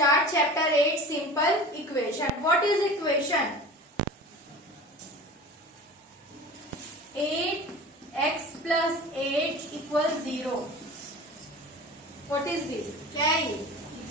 start chapter 8 simple equation. What is equation? 8x plus 8 equals 0. What is this? क्या है ये?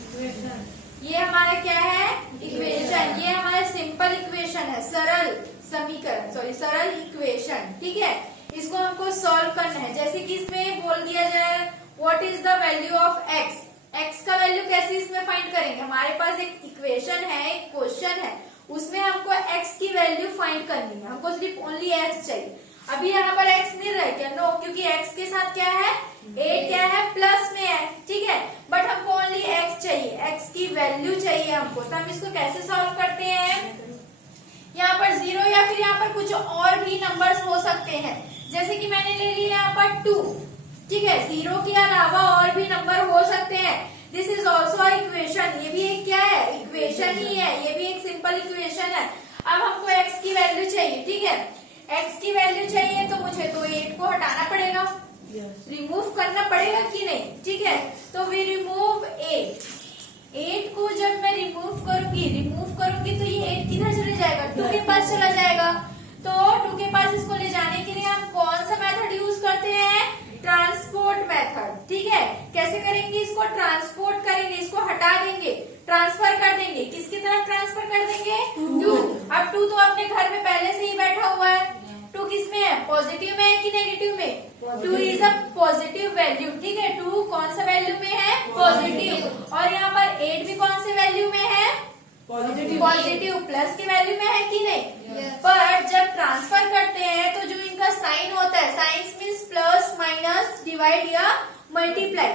Equation. ये हमारा क्या है? इक्वेशन. ये हमारा सिंपल इक्वेशन है, सरल समीकरण, सॉरी सरल इक्वेशन. ठीक है, इसको हमको सॉल्व करना है. जैसे कि इसमें बोल दिया जाए what is the value of x. x का वैल्यू कैसे इसमें फाइंड करेंगे? हमारे पास एक इक्वेशन है, एक क्वेश्चन है, उसमें हमको x की वैल्यू फाइंड करनी है. हमको सिर्फ ओनली x चाहिए. अभी यहाँ पर x मिल रहा है क्या? नो, क्योंकि x के साथ क्या है? 8 क्या है? प्लस में है. ठीक है, बट हमको ओनली x चाहिए, x की वैल्यू चाहिए हमको. तो हम इसको कैसे सॉल्व करते हैं? यहाँ पर 0 या फिर यहाँ पर कुछ और भी नंबर्स हो सकते हैं. जैसे कि मैंने ले लिया यहाँ पर 2. ठीक है, 0 के अलावा और भी नंबर हो सकते हैं. This is also equation. ये भी एक क्या है? इक्वेशन ही है. ये भी एक सिंपल इक्वेशन है. अब हमको x की वैल्यू चाहिए. ठीक है, x की वैल्यू चाहिए तो मुझे तो 8 को हटाना पड़ेगा, रिमूव करना पड़ेगा कि नहीं? ठीक है, तो वी रिमूव 8 को जब मैं रिमूव करूंगी तो ये 8 किधर चले जाएगा? 2 के पास चला जाएगा. तो 2 के पास इसको ले जाने के लिए हम कौन सा मेथड यूज करते हैं? Transport method. ठीक है, कैसे करेंगे इसको? ट्रांसपोर्ट करेंगे, इसको हटा देंगे, ट्रांसफर कर देंगे. किसकी तरफ ट्रांसफर कर देंगे? 2. अब 2 तो अपने घर में पहले से ही बैठा हुआ है. 2 किस में है? पॉजिटिव में है कि नेगेटिव में? 2 इज अ पॉजिटिव वैल्यू. ठीक है, 2 कौन सा वैल्यू में है? पॉजिटिव. और यहाँ पर 8 भी कौन से वैल्यू में है? पॉजिटिव. प्लस की वैल्यू में है कि नहीं? पर जब ट्रांसफर करते हैं तो जो इनका साइन होता है, science means plus minus divide या मल्टीप्लाई.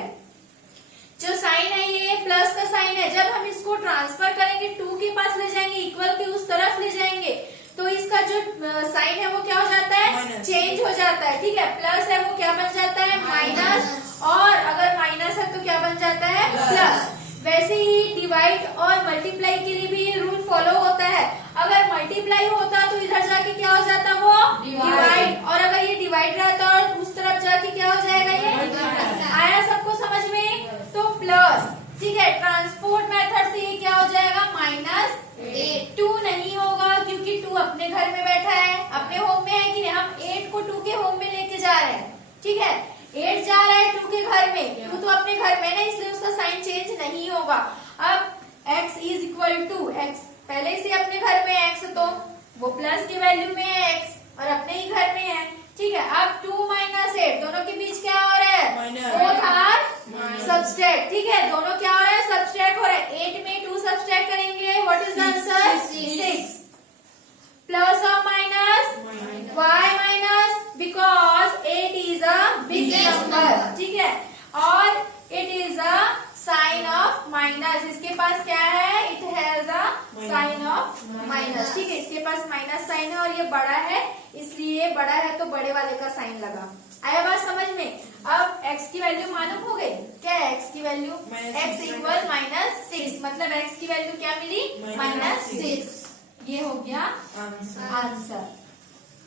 जो साइन है ये प्लस का साइन है. जब हम इसको ट्रांसफर करेंगे 2 के पास ले जाएंगे, इक्वल के उस तरफ ले जाएंगे, तो इसका जो साइन है वो क्या हो जाता है? चेंज हो जाता है. ठीक है, प्लस है वो क्या बन जाता है? माइनस. और अगर माइनस है तो क्या बन जाता है? प्लस. वैसे ही डिवाइड और मल्टीप्लाई के लिए भी ये रूल फॉलो होता है. अगर मल्टीप्लाई होता तो इधर जाके क्या हो जाता? वो डिवाइड. और अगर ये डिवाइड रहता और उस तरफ जाके क्या हो जाएगा? ये आया सबको समझ में? तो प्लस. ठीक है, ट्रांसपोर्ट मेथड से ये क्या हो जाएगा? -8. 2 नहीं होगा क्योंकि 2 अपने घर में बैठा है, अपने होम में है कि नहीं? हम 8 को 2 के होम में लेके जा रहे हैं. ठीक है, 8 जा रहा है 2 के घर में, 2 तो अपने घर में ना, इसलिए उसका साइन चेंज नहीं होगा. अब x is equal to x, पहले से अपने घर में x तो वो प्लस की वैल्यू में है x और अपने ही घर में है. ठीक है, अब 2 माइनस 8 दोनों के बीच क्या हो रहा है? Both are subtract. ठीक है, दोनों क्या हो रहा है? सबट्रैक्ट हो रहा है. 8 में 2 सबट्रैक्ट करेंगे, what is the answer? 6. Plus और minus? y minus, because 8 is a big number. ठीक है, और it is a sign of minus. इसके पास क्या है? It has a sign of minus. ठीक है, इसके पास माइनस साइन है और ये बड़ा है, इसलिए बड़ा है तो बड़े वाले का साइन लगा. आया बात समझ में? अब x की वैल्यू मालूम हो गई. क्या है x की वैल्यू? x equal -6. मतलब x की वैल्यू क्या मिली? -6. ये हो गया आंसर.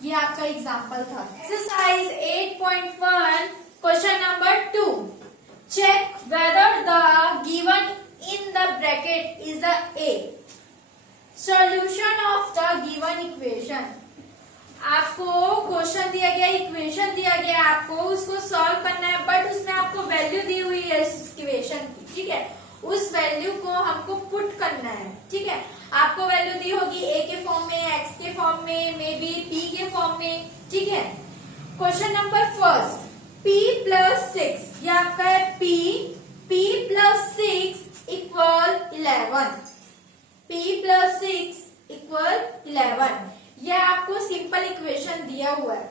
ये आपका एग्जाम्पल था. Exercise 8.1 question number 2. Check whether the given in the bracket is the A. Solution of the given equation. आपको क्वेश्चन दिया गया, इक्वेशन दिया गया, आपको उसको सॉल्व करना है, बट उसमें आपको वैल्यू दी हुई है इस इक्वेशन की. ठीक है, उस वैल्यू को हमको पुट करना है. ठीक है, आपको वैल्यू दी होगी a के फॉर्म में, x के फॉर्म में, मे बी p के फॉर्म में. ठीक है, question number first, p plus 6. ये आपका है p plus 6 equal 11. p plus 6 equal 11. यह आपको सिंपल इक्वेशन दिया हुआ है.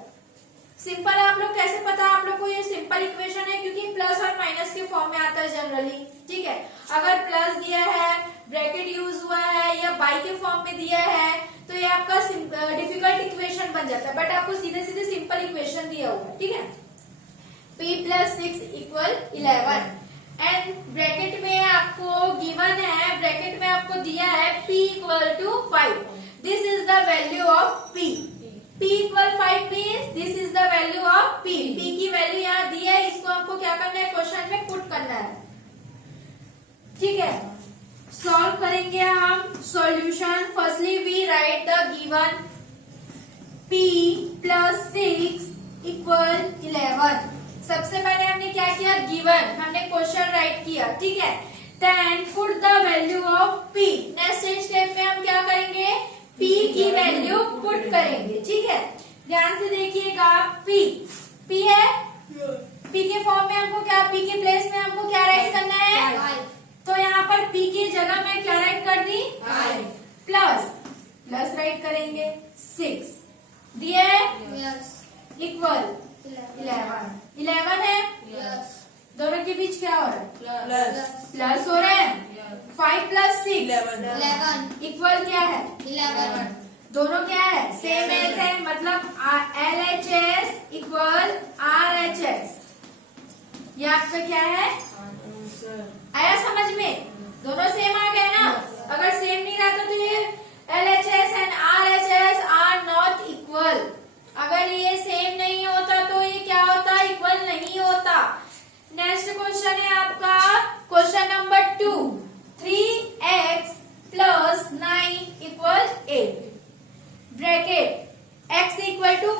सिंपल आप लोग कैसे पता आप लोग को ये सिंपल इक्वेशन है? क्योंकि प्लस और माइनस के फॉर्म में आता है जनरली. ठीक है, अगर प्लस दिया है, ब्रैकेट यूज हुआ है या बाई के फॉर्म में दिया है तो ये आपका डिफिकल्ट इक्वेशन बन जाता है. बट आपको सीधे सीधे सिंपल इक्वेशन दिया हुआ है. ठीक है, p plus 6 equal 11 and bracket में आपको गिवन है, ब्रैकेट में आपको दिया है p equal to 5. This is the value of p. p equal 5 means this is the value of p. p की वैल्यू यहाँ दी है, इसको हमको क्या करना है? क्वेश्चन में पुट करना है. ठीक है, सॉल्व करेंगे हम solution. Firstly we write the given p plus 6 equal 11। सबसे पहले हमने क्या किया, गिवन हमने क्वेश्चन राइट किया, ठीक है। Then put the value of p। Next step में हम क्या करेंगे, p की वैल्यू पुट करेंगे, ठीक है। ध्यान से देखिएगा, p है, p के फॉर्म में हमको क्या, p के प्लेस में हमको क्या राइट करना है, तो यहाँ पर p की जगह में क्या राइट कर दी, प्लस राइट करेंगे 6 दिए इक्वल 11 है। दोनों के बीच क्या हो रहा है, प्लस हो रहा है। 5 प्लस 6 इक्वल क्या है 11। दोनों क्या है, सेम है, मतलब LHS इक्वल RHS। ये आपका क्या है, आया समझ में, दोनों सेम आ गए ना। अगर सेम नहीं रहता तो ये LHS and RHS are not equal. अगर ये सेम नहीं होता तो ये क्या होता, इक्वल नहीं होता। नेक्स्ट क्वेश्चन है आपका question number 2, 3x plus 9 equal 8। Bracket x equal to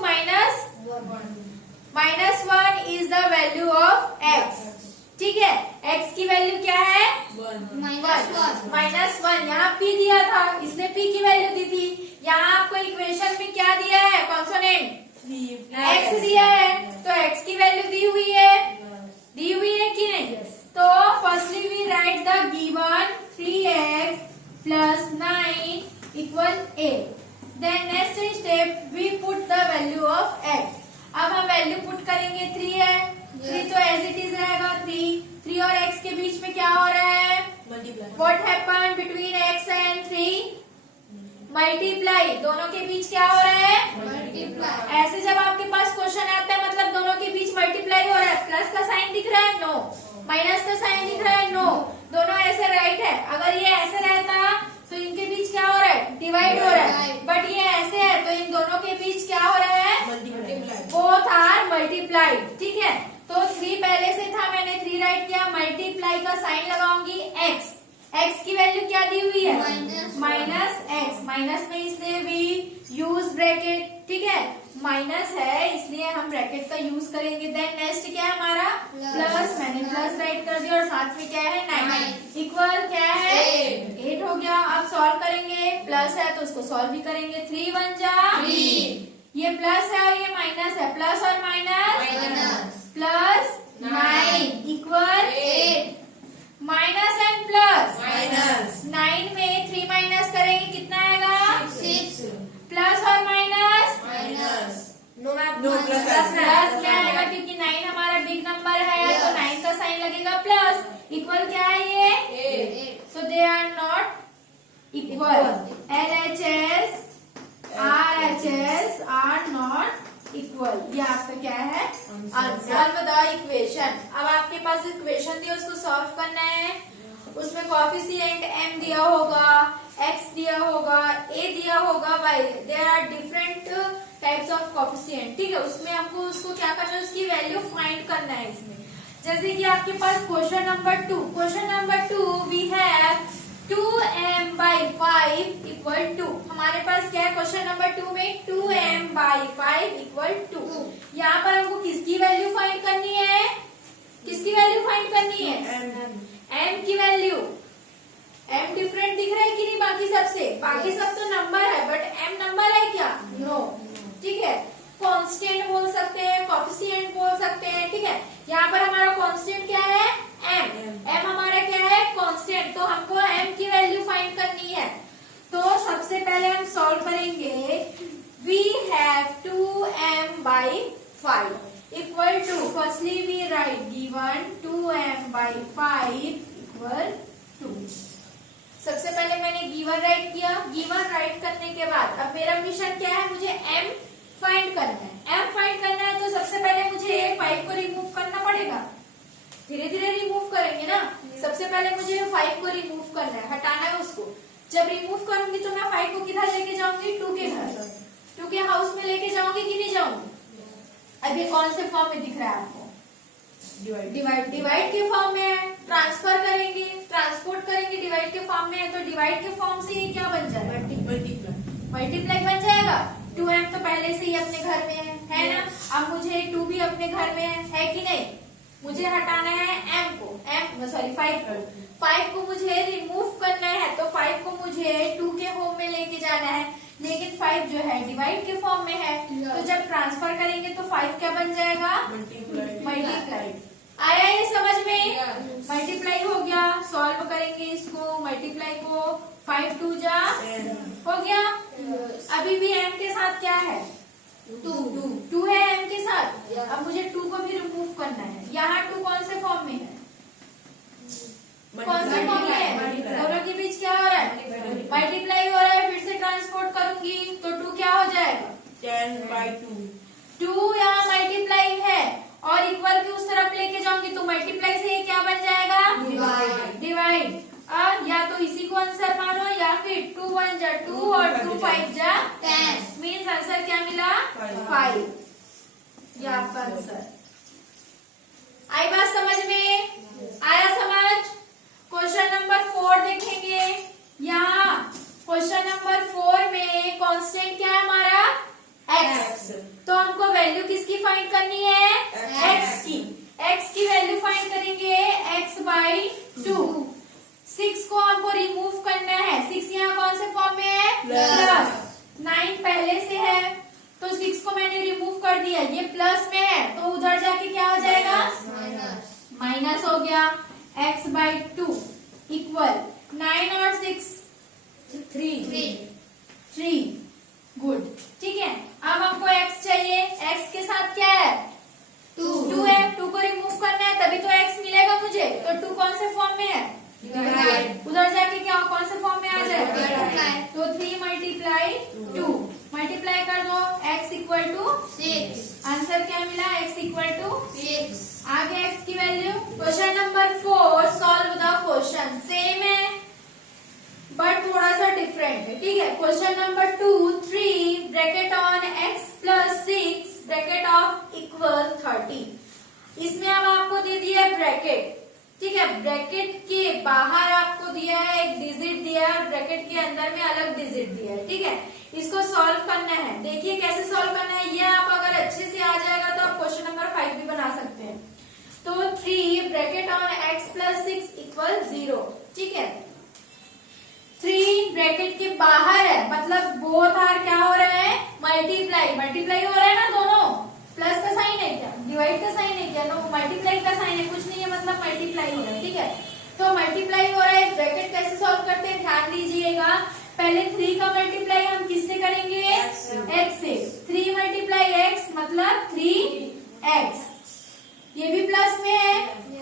-1 is the value of x, ठीक है। x की वैल्यू क्या है, -1। यहाँ p दिया था इसलिए p की वैल्यू दी थी। यहाँ आपको इक्वेशन में क्या दिया है, कॉन्सोनेंट x दिया है, तो x की वैल्यू दी हुई है कि नहीं। तो firstly we write the given 3x plus 9 equal 8। Then next step we put the value of x। अब हम वैल्यू पुट करेंगे, 3 है, 3 तो एज इट इज रहेगा। 3 और x के बीच में क्या हो रहा है, what happen between x and 3, multiply. दोनों के बीच क्या हो रहा है, मल्टीप्लाई। ऐसे जब आपके पास क्वेश्चन आता है मतलब दोनों के बीच मल्टीप्लाई हो रहा है, प्लस का साइन दिख रहा है, नो। माइनस का साइन दिख रहा है, नो। दोनों ऐसे राइट है। अगर ये ऐसे रहता तो इनके बीच क्या हो रहा है, डिवाइड हो रहा है। बट ये ऐसे है तो इन दोनों के बीच क्या हो रहा है, बोथ आर मल्टीप्लाइड, ठीक है। तो 3 पहले से था, मैंने 3 राइट किया, मल्टीप्लाई का साइन लगाऊंगी x की वैल्यू क्या दी हुई है, -x। माइनस में इसलिए भी यूज ब्रैकेट, ठीक है, माइनस है इसलिए हम ब्रैकेट का यूज करेंगे। देन नेक्स्ट क्या है हमारा, प्लस। मैंने प्लस राइट कर दिया और साथ में क्या है 9 इक्वल क्या है 8 हो गया। अब सॉल्व करेंगे, प्लस है तो उसको सॉल्व भी करेंगे। 3 1 जा 3, ये प्लस है और ये माइनस है, प्लस और minus plus 9 equal 8। Minus and plus, 9 में 3 माइनस करेंगे कितना आएगा, 6। प्लस और माइनस प्लस क्या आएगा, क्योंकि 9 हमारा बिग नंबर है तो 9 का साइन लगेगा प्लस। इक्वल क्या है ये, so they are not equal. LHS RHS are not equal. ये आपका क्या है आंसर द इक्वेशन। अब आपके पास इक्वेशन दी, उसको सॉल्व करना है। उसमें कोएफिशिएंट m दिया होगा, x दिया होगा, a दिया होगा, y। There are different types of coefficient, ठीक है। उसमें हमको उसको क्या करना है, उसकी वैल्यू फाइंड करना है इसमें। जैसे कि आपके पास question number 2 we have 2m/5 equal 2। हमारे पास क्या है क्वेश्चन नंबर 2 में 2m/5 इक्वल 2। यहाँ पर हमको किसकी वैल्यू फाइंड करनी है, m की वैल्यू। m डिफरेंट दिख रहा है कि नहीं बाकी सबसे, बाकी सब तो नंबर है बट m नंबर है क्या, नो, ठीक है। कांस्टेंट बोल सकते हैं, कोएफिशिएंट बोल सकते हैं, ठीक है। यहाँ पर हमारा कांस्टेंट क्या है, m हमारा क्या है कांस्टेंट, तो हमको m की वैल्यू फाइंड करनी है। तो सबसे पहले हम सॉल्व करेंगे। We have 2m/5 equal to, firstly we write given 2m/5 equal 2। सबसे पहले मैंने गिवन राइट किया। गिवन राइट करने के बाद अब मेरा मिशन क्या है, मुझे m फाइंड करना है। m फाइंड करना है तो सबसे पहले मुझे 5 को रिमूव करना पड़ेगा। धीरे धीरे रिमूव करेंगे ना। सबसे पहले मुझे 5 को रिमूव करना है, हटाना है उसको। जब रिमूव करूंगी तो मैं 5 को किधर लेके जाऊंगी, 2 के घर, 2 के हाउस में लेके जाऊंगी कि नहीं जाऊंगी। अभी कौन से फॉर्म में दिख रहा है आपको, डिवाइड के फॉर्म में है। ट्रांसफर करेंगे, ट्रांसपोर्ट करेंगे डिवाइड के फॉर्म फॉर्म में है तो डिवाइड के फॉर्म से ये क्या बन जाएगा? मल्टीप्लाई। मल्टीप्लाई बन जाएगा। 2m तो पहले से ही अपने घर में है ना? अब मुझे 2 भी अपने घर में है कि नहीं? मुझे हटाना है m को, 5 को मुझे रिमूव करना है, तो 5 को मुझे 2 के होम में लेके जाना है, लेकिन 5 जो है डिवाइड के फॉर्म में है, तो जब ट्रांसफर करेंगे तो 5 क्या बन जाएगा? मल्टीप्लाइड। आया ये समझ में? मल्टीप्लाई हो गया, सॉल्व करेंगे इसको, मल्टीप्लाई को 5 2 जा हो गया। अभी भी m के साथ क्या है? 2 है m के साथ। अब मुझे 2 को भी रिमूव करना है। यहाँ 2 कौन से फॉर्म में है? कौन से फॉर्म में है? दोनों के बीच क्या हो रहा है? मल्टीप्लाई हो रहा है। फिर से ट्रांसपोर्ट करूंगी तो 2 क्या हो जाएगा? 2 यहाँ मल्टीप्लाई है और इक्वल की उस तरफ लेके जाऊंगी तो मल्टीप्लाई से ये क्या बन जाएगा? डिवाइड। अब या तो इसी को आंसर मानो या फिर 2 1 जा 2 और 2 5 जा 10। मीन्स आंसर क्या मिला? 5। ये आपका आंसर। आई बात समझ में? आया समझ? क्वेश्चन नंबर 4 देखेंगे। यहाँ क्वेश्चन नंबर 4 में कांस्टेंट क्या है हमारा? x। तो हमको वैल्यू किसकी फाइंड करनी है? x की। x की वैल्यू फाइंड करेंगे x/2। 6 को हमको रिमूव करना है। 6 यहाँ कौन से फॉर्म में है? प्लस। 9 पहले से है तो 6 को मैंने रिमूव कर दिया, ये प्लस में है तो उधर जाके क्या हो जाएगा? माइनस हो गया। x/2 इक्वल 9 और 6 3। गुड, ठीक है। अब हमको x चाहिए। x के साथ क्या है? 2 है। 2 को रिमूव करना है तभी तो x मिलेगा मुझे। तो 2 कौन से फॉर्म में है? उधर जाके क्या कौन से फॉर्म में आ जाएगा? तो 3 × 2 मल्टीप्लाई कर दो। x = 6। आंसर क्या मिला? x = 6। आगे x की value. Question number 4 solve the question. Same है बट थोड़ा सा डिफरेंट है, ठीक है। Question number 2 3 bracket on x + 6 bracket of equal 30। इसमें अब आपको दे दिया है ब्रैकेट, ठीक है। ब्रैकेट के बाहर आपको दिया है एक डिजिट दिया है, ब्रैकेट के अंदर में अलग डिजिट दिया है, ठीक है। इसको सॉल्व करना है। देखिए कैसे सॉल्व करना है। ये आप अगर अच्छे से आ जाएगा तो आप क्वेश्चन नंबर 5 भी बना सकते हैं। तो 3 ब्रैकेट ऑन x + 6 = 0, ठीक है। 3 ब्रैकेट के बाहर है, मतलब बोथ आर क्या हो रहा है? मल्टीप्लाई हो रहा है ना दोनों। प्लस का साइन है क्या? डिवाइड का साइन है क्या? नो, मल्टीप्लाई का साइन है। कुछ नहीं है, मतलब मल्टीप्लाई हो रहा है, ठीक है। तो मल्टीप्लाई हो रहा है। ब्रैकेट कैसे सॉल्व करते हैं ध्यान दीजिएगा। पहले 3 का मल्टीप्लाई हम किससे करेंगे? x से। 3 × x मतलब 3x। ये भी प्लस में है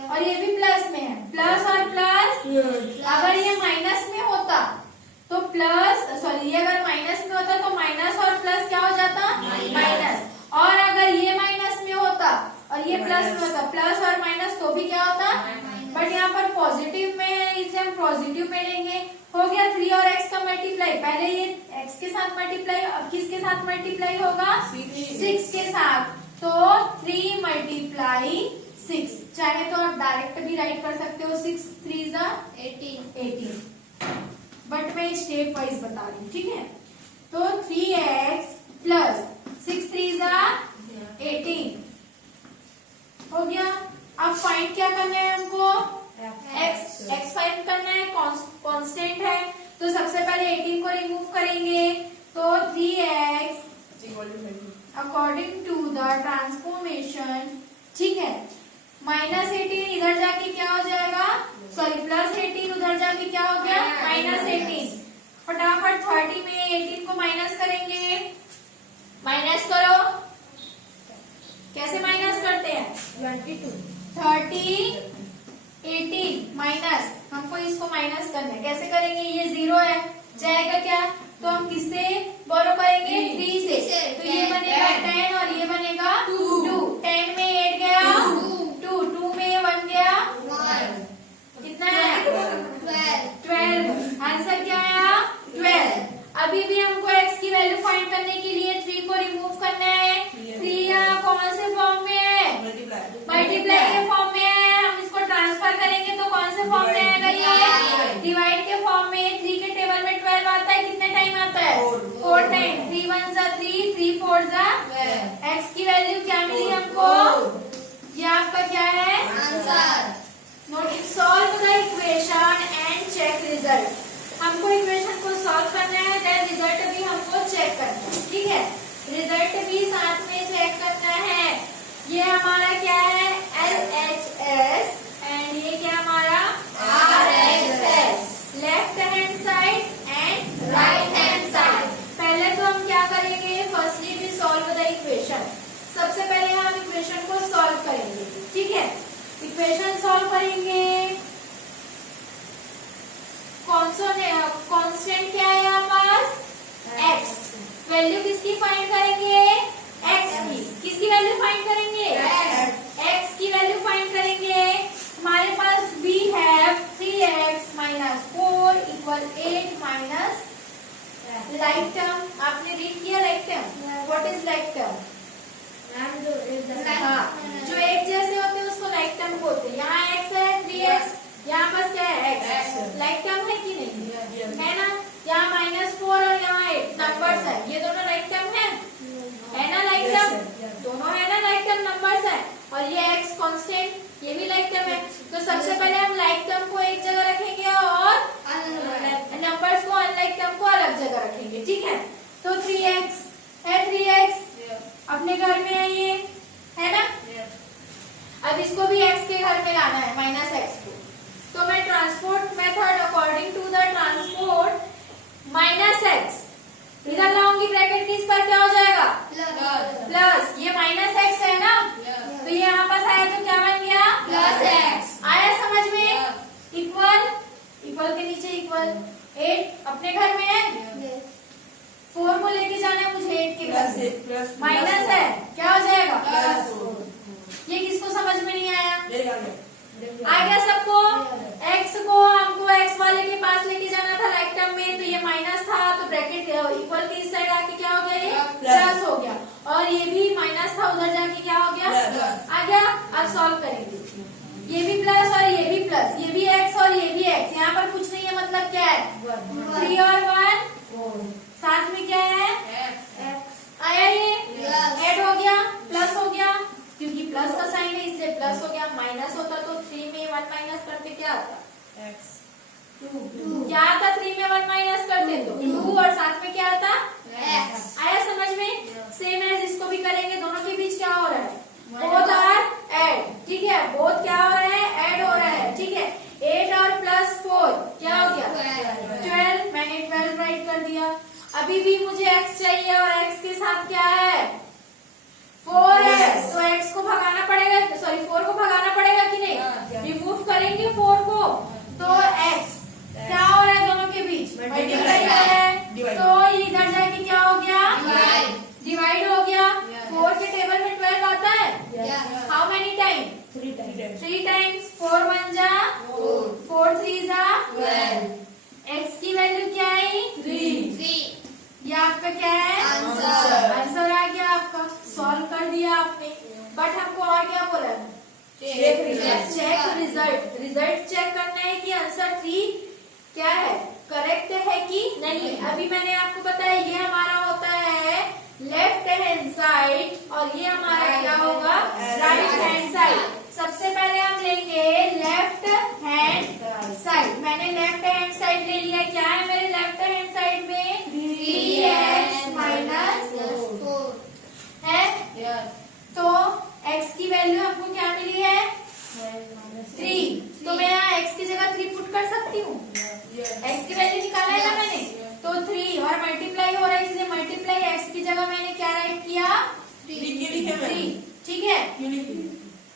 और ये भी प्लस में है। प्लस और प्लस। अगर ये माइनस में होता तो प्लस, सॉरी, ये अगर माइनस में होता तो माइनस और प्लस क्या हो जाता? माइनस। और अगर ये माइनस में होता और ये प्लस में होता, प्लस और माइनस, तो भी क्या होता? बट यहाँ पर पॉजिटिव में है इसलिए हम पॉजिटिव में लेंगे। हो गया 3 और x का मल्टीप्लाई। पहले ये x के साथ मल्टीप्लाई, अब किसके साथ मल्टीप्लाई होगा? 6 के साथ। तो 3 × 6। चाहे तो आप डायरेक्ट भी राइट कर सकते हो। 6 3 = 18। बट मैं स्टेप वाइज बता रही हूँ, ठीक है। तो 3x + 6 3 = 18 हो गया। अब फाइंड क्या करना है हमको? x फाइंड करना है। कांस्टेंट है तो सबसे पहले 18 को रिमूव करेंगे तो 3x according to the transformation, ठीक है। -18 इधर जाके क्या हो जाएगा? सॉरी, +18 उधर जाके क्या हो गया? -18। फटाफट 30 में 18 को माइनस करेंगे। माइनस करो। कैसे माइनस करते हैं? 30 18 माइनस, हमको इसको माइनस करना है। कैसे करेंगे? ये 0 है, जाएगा क्या? तो हम किससे बोरो करेंगे? 3 से। तो ये बनेगा 10 और ये बनेगा 2। 10 में 8 गया 2 में 1 गया 1। कितना है? 12। आंसर क्या आया? 12। अभी भी हमको x की वैल्यू फाइंड करने के लिए 3 को रिमूव करना है। 3 यहाँ कौन से फॉर्म में है? मल्टीप्लाई के फॉर्म में है। हम इसको ट्रांसफर करेंगे तो कौन से फॉर्म में आएगा? ये डिवाइड के फॉर्म में 4 जा x की वैल्यू क्या मिली हमको? ये आपका क्या है answer. Notice solve the equation and check result. हमको इक्वेशन को सॉल्व करना है, देन रिजल्ट भी हमको चेक करना है, ठीक है। रिजल्ट भी साथ में चेक करना है। ये हमारा क्या है LHS एंड ये क्या हमारा RHS, left hand side and right hand side. पहले तो हम क्या करेंगे, firstly we solve the equation. सबसे पहले हम इक्वेशन को सॉल्व करेंगे, ठीक है। इक्वेशन सॉल्व करेंगे, कांस्टेंट क्या है यहाँ पास x, वैल्यू किसकी फाइंड करेंगे x की, किसकी वैल्यू फाइंड करेंगे x की वैल्यू फाइंड करेंगे। हमारे पास we have 3x minus 4 equal 8 minus like term, आपने रीड किया like term, what is like term? हाँ, जो एक जैसे होते हैं उसको like term बोलते हैं। यहाँ x है 3x, यहाँ पास क्या है x, like term है कि नहीं है ना। यहाँ -4 और यहाँ 8 नंबर्स है, ये दोनों like term है ना, like term दोनों है ना, like term नंबर्स है। और ये x कांस्टेंट, ये भी like term है। तो सबसे पहले हम like term को एक जगह रखेंगे और नंबर्स को अनलाइक टर्म को अलग जगह रखेंगे, ठीक है। तो 3x है, 3x अपने घर में है, ये है ना। अब इसको भी x के घर में लाना है -x को, तो मैं transport method according to the transport -x इधर लाऊंगी ब्रैकेट की, इस पर क्या हो जाएगा प्लस, ये -x है ना, तो ये यहाँ पास आया तो क्या बन गया +x। आया समझ में? इक्वल, इक्वल के नीचे इक्वल, 8 अपने घर में है, 4 को लेके जाना है मुझे 8 के घर, माइनस है क्या हो जाएगा ये किसको समझ में नहीं आया? आ गया सबको? x को हमको x वाले के पास लेके जाना था लाइक टर्म में, तो ये माइनस था, तो ब्रैकेट इक्वल के इस साइड आके क्या हो गया, ये प्लस हो गया। और ये भी माइनस था, उधर जाके क्या हो गया आ गया। अब सॉल्व करेंगे, ये भी प्लस और ये भी प्लस, ये भी x और ये भी x, यहाँ पर कुछ नहीं है, मतलब क्या है 3 और 1, साथ में क्या है आया, ये ऐड हो गया, प्लस हो गया, क्योंकि प्लस का साइन है इसलिए प्लस हो गया। माइनस होता तो 3 में 1 माइनस करते क्या आता, 2 क्या आता, 3 में 1 माइनस करते तो 2, और साथ में क्या आता x। आया समझ में? सेम एज इसको भी करेंगे, दोनों के बीच क्या हो रहा है, बोथ आर ऐड, ठीक है, बोथ क्या हो रहा है ऐड हो रहा है, ठीक है। 8 और +4 क्या हो गया 12, मैंने 12 राइट कर दिया। अभी भी मुझे x चाहिए और x के साथ क्या है 4 है, तो x को भगाना पड़ेगा, सॉरी 4 को भगाना पड़ेगा कि नहीं, रिमूव करेंगे 4 को, तो x क्या हो रहा है दोनों के बीच मल्टीप्लाई हो रहा है, तो इधर जाके क्या हो गया डिवाइड हो गया। 4 के टेबल में 12 आता है, हाउ मेनी टाइम 3 टाइम्स, 4 1 जा 4 3 जा 12, x की वैल्यू क्या आई 3, ये आपका क्या है आंसर आ गया आपका, सॉल्व कर दिया आपने। बट हमको और क्या बोला है, चेक रिजल्ट, रिजल्ट चेक करना है कि आंसर 3 क्या है करेक्ट है कि नहीं। अभी मैंने आपको बताया ये हमारा होता है लेफ्ट हैंड साइड और ये हमारा क्या होगा राइट हैंड साइड। सबसे पहले हम लेंगे लेफ्ट हैंड साइड, मैंने लेफ्ट हैंड साइड ले लिया। क्या है मेरे लेफ्ट हैंड साइड में 3x -4 है, तो x की वैल्यू हमको क्या मिली है 3, तो मैं यहाँ x की जगह 3 पुट कर सकती हूँ, x की वैल्यू निकाला है ना मैंने, तो 3 और मल्टीप्लाई हो रहा है इसलिए मल्टीप्लाई x की जगह मैंने क्या राइट किया 3, ठीक है।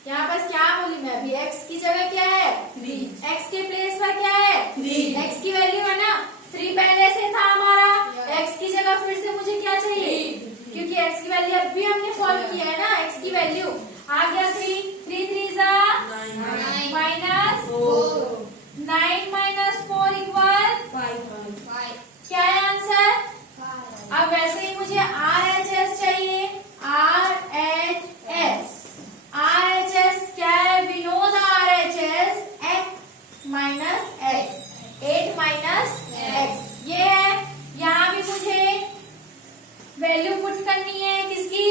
यहाँ पास क्या बोली मैं अभी, x की जगह क्या है 3, x के प्लेस पर क्या है 3, x की वैल्यू है ना 3 पहले से था हमारा, x की जगह फिर से मुझे क्या चाहिए, क्योंकि x की वैल्यू अभी हमने सॉल्व किया है ना, x की वैल्यू आ गया 3 3 जा -4, 9 -4 इक्वल 5, क्या है आंसर। अब वैसे ही मुझे RHS चाहिए, RHS क्या है, we know the RHS 8 -x, ये है। यहाँ भी मुझे वैल्यू पुट करनी है किसकी,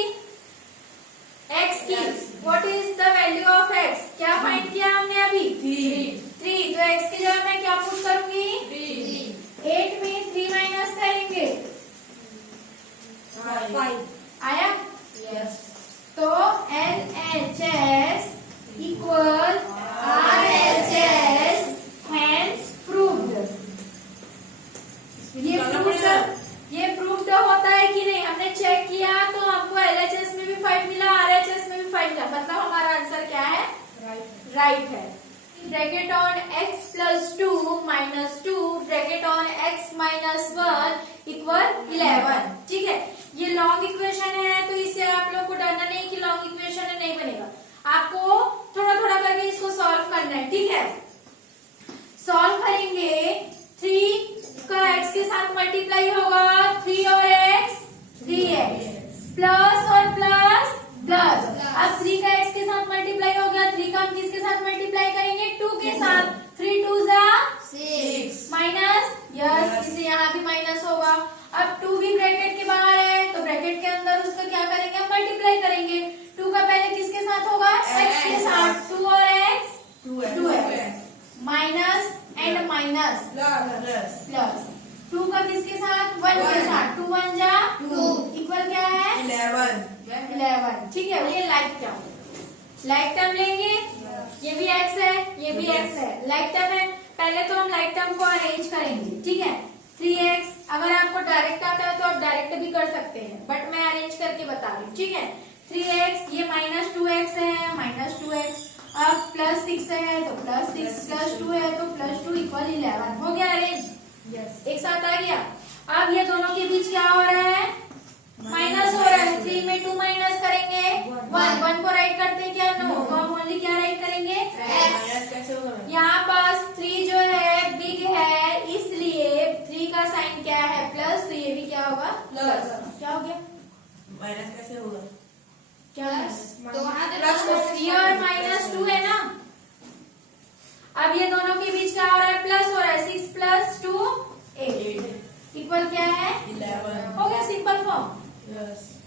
x की। What is the value of x, क्या फाइंड किया हमने अभी, 3। तो x की जगह मैं क्या पुट करूंगी, 8 में 3 माइनस करेंगे 5 आया। तो LHS equal RHS hence proved. ये प्रूव्ड होता है कि नहीं, हमने चेक किया तो हमको LHS में भी 5 मिला, RHS में भी 5 मिला, मतलब हमारा आंसर क्या है, राइट है। Bracket on x plus 2 minus 2 bracket on x minus 1 equal 11। ठीक है, ये लॉन्ग इक्वेशन है तो इससे आप लोग को डरना नहीं कि लॉन्ग इक्वेशन है नहीं बनेगा, आपको थोड़ा थोड़ा करके इसको सॉल्व करना है। ठीक है, सॉल्व करेंगे 3 का x के साथ मल्टीप्लाई होगा, 3 और x 3x प्लस और प्लस प्लस। अब 3 का x के साथ मल्टीप्लाई हो गया, 3 का हम किसके साथ मल्टीप्लाई करेंगे, 2 के साथ, 3 2 जा 6 माइनस, यस इससे यहाँ भी माइनस होगा। अब 2 भी ब्रैकेट के बाहर है तो ब्रैकेट के अंदर उसका क्या करेंगे, हम मल्टीप्लाई करेंगे। 2 का पहले किसके साथ होगा, x के साथ, 2 और x 2x minus and minus plus 2 का किसके साथ, 1 के साथ, 2 1 जा 2 इक्वल क्या है 11। ठीक है, ये लाइक टर्म लेंगे, ये भी x है ये भी x है, लाइक टर्म है। पहले तो हम लाइक टर्म को अरेंज करेंगे। ठीक है, 3x अगर आपको डायरेक्ट आता है तो आप डायरेक्ट भी कर सकते हैं, बट मैं अरेंज करके बता रही हूँ। ठीक है, 3x ये माइनस 2x है, माइनस 2x, अब प्लस 6 है तो प्लस 6 प्लस 2 है तो प्लस 2 इक्वल 11। हो गया अरेंज, एक साथ आ गया। अब ये दोनों के बीच क्या हो रहा है, माइनस हो रहा है, 3 में 2 माइनस करेंगे 1 को राइट करते हैं क्या, नो, तो हम ओनली क्या राइट करेंगे x। यहाँ पास 3 जो है बिग है इसलिए 3 का साइन क्या है प्लस, तो ये भी क्या होगा प्लस। क्या हो गया, माइनस कैसे होगा, क्या तो प्लस 3 और माइनस 2 है ना। अब ये दोनों के बीच क्या हो रहा है, प्लस हो रहा है, 6 प्लस 2 8 इक्वल क्या है 11। हो गया सिंपल फॉर्म,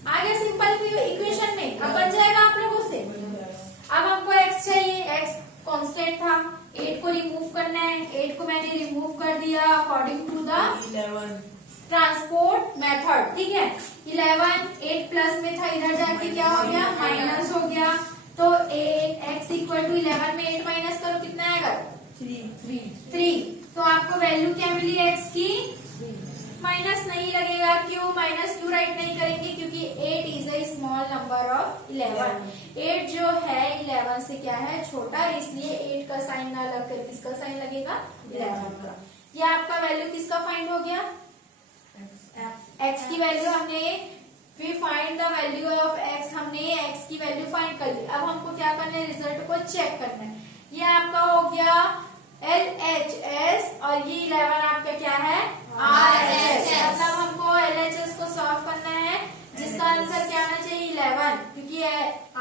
आगे सिंपल इक्वेशन में अब बन जाएगा आप लोगों से। अब हमको x चाहिए, x कांस्टेंट था, 8 को रिमूव करना है, 8 को मैंने रिमूव कर दिया according to the transport method. ठीक है, 11 8 प्लस में था, इधर जाके क्या हो गया माइनस हो गया, तो x इक्वल टू 11 में 8 माइनस करो कितना आएगा 3। तो आपको वैल्यू क्या मिली x की, माइनस नहीं लगेगा, क्यों माइनस क्यों राइट नहीं करेंगे, क्योंकि 8 is a small number of 11। 8 जो है 11 से क्या है छोटा, इसलिए 8 का साइन ना लग कर किसका साइन लगेगा 11 का। ये आपका वैल्यू किसका फाइंड हो गया, x की वैल्यू हमने, we find the value of x, हमने x की वैल्यू फाइंड कर ली। अब हमको क्या करना है, रिजल्ट को चेक करना है। ये आपका हो गया LHS और ये 11 आपका क्या है RHS, मतलब हमको LHS को सॉल्व करना है जिसका आंसर क्या आना चाहिए 11, क्योंकि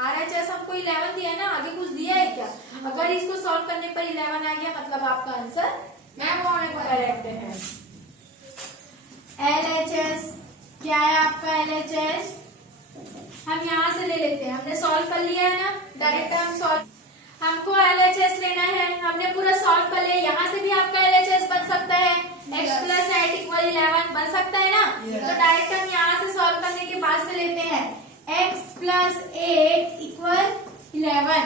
RHS हमको 11 दिया है ना, आगे कुछ दिया है क्या। अगर इसको सॉल्व करने पर 11 आ गया मतलब आपका आंसर करेक्ट है। LHS क्या है आपका, LHS हम यहाँ से ले लेते हैं, हमने सॉल्व कर लिया है ना, डायरेक्ट हम सॉल्व, हमको LHS लेना है, हमने पूरा सॉल्व कर लिया। यहाँ से भी आपका LHS बन सकता है, x प्लस 8 इक्वल 11 बन सकता है ना। तो डायरेक्ट हम यहाँ से सॉल्व करने के बाद से लेते हैं, x प्लस 8 इक्वल 11।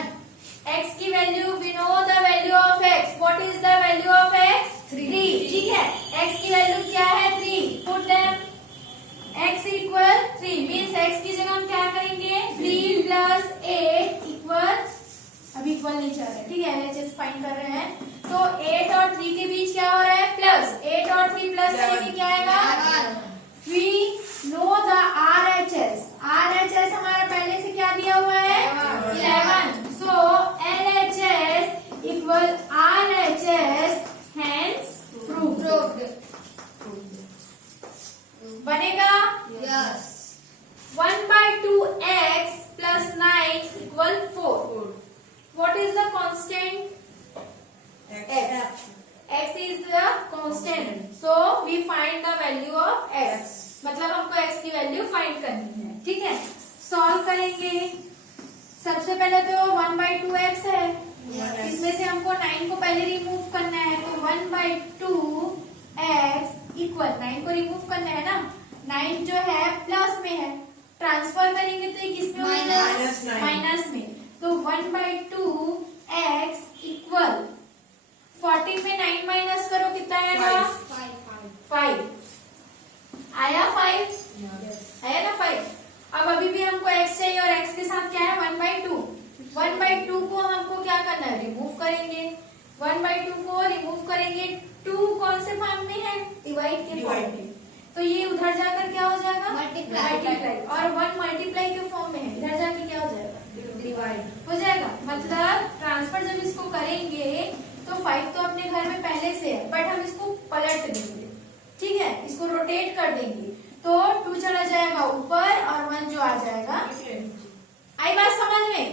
x की value, we know the value of x, what is the value of x 3। ठीक है, x की वैल्यू क्या है 3, put them x equal 3 means x की जगह हम क्या करेंगे 3 प्लस 8 इक्वल, अभी इक्वल नहीं चल रहा है। ठीक है, LHS फाइंड कर रहे हैं, तो 8 और 3 के बीच क्या हो रहा है प्लस, 8 और 3 प्लस करेंगे क्या आएगा, we know the RHS, RHS हमारा पहले से क्या दिया हुआ है 11, so LHS equal RHS hence proved बनेगा। 1/2x plus 9 equal 4। What is the constant? X. X is the constant. So we find the value of x. मतलब हमको x की वैल्यू फाइंड करनी है। ठीक है, सॉल्व करेंगे। सबसे पहले तो 1/2x है, इसमें से हमको 9 को पहले रिमूव करना है, तो 1/2x इक्वल 9 को रिमूव करना है ना, 9 जो है प्लस में है, ट्रांसफर करेंगे तो ये किस में हो जाएगा, माइनस में, तो 1/2x इक्वल 14 में 9 माइनस करो कितना आएगा, 5 आया, 5 आया ना 5। अब अभी भी हमको x चाहिए और x के साथ क्या है 1/2, 1/2 को हमको क्या करना है, रिमूव करेंगे, 1/2 को रिमूव करेंगे, 2 कौन से फॉर्म में है, डिवाइड के फॉर्म में, तो ये उधर जाकर क्या हो जाएगा, मल्टीप्लाई, और 1 मल्टीप्लाई के फॉर्म में है, इधर जाके क्या हो जाएगा, डिवाइड हो जाएगा। मतलब ट्रांसफर जब इसको करेंगे तो 5 तो अपने घर में पहले से है, बट हम इसको पलट देंगे, ठीक है, इसको रोटेट कर देंगे, तो 2 चला जाएगा ऊपर और 1 जो आ जाएगा, आई बात समझ में,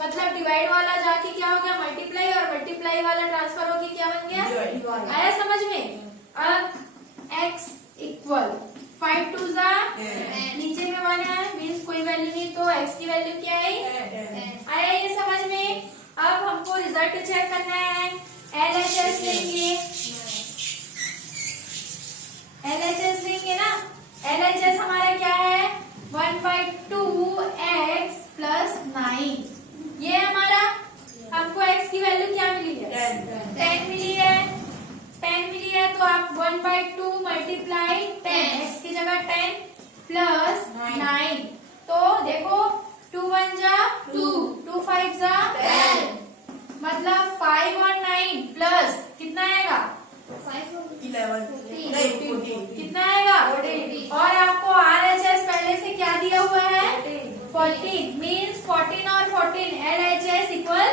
मतलब डिवाइड वाला जाके क्या हो गया, मल्टीप्लाई, और मल्टीप्लाई वाला ट्रांसफर होके क्या बन गया, आया समझ में। अब x इक्वल 5 2 जा, नीचे में 1 है, मीन्स कोई वैल्यू नहीं, तो x की वैल्यू क्या है, आया ये समझ में। अब हमको रिजल्ट चेक करना है, LHS लेंगे, LHS लेंगे ना, LHS हमारा क्या है 1/2x प्लस 9, ये हमारा, हमको x की वैल्यू क्या मिली है, 10 मिली है, 10 मिली है, तो आप 1/2 मल्टीप्लाई 10, x की जगह 10 प्लस 9, तो देखो 2 1 जा 2, 2 5 जा 10, मतलब 5 और 9 प्लस कितना आएगा, 11 नहीं 14 कितना आएगा, 14, और आपको RHS पहले से क्या दिया हुआ है, 14, मीन्स 14 और 14 LHS इक्वल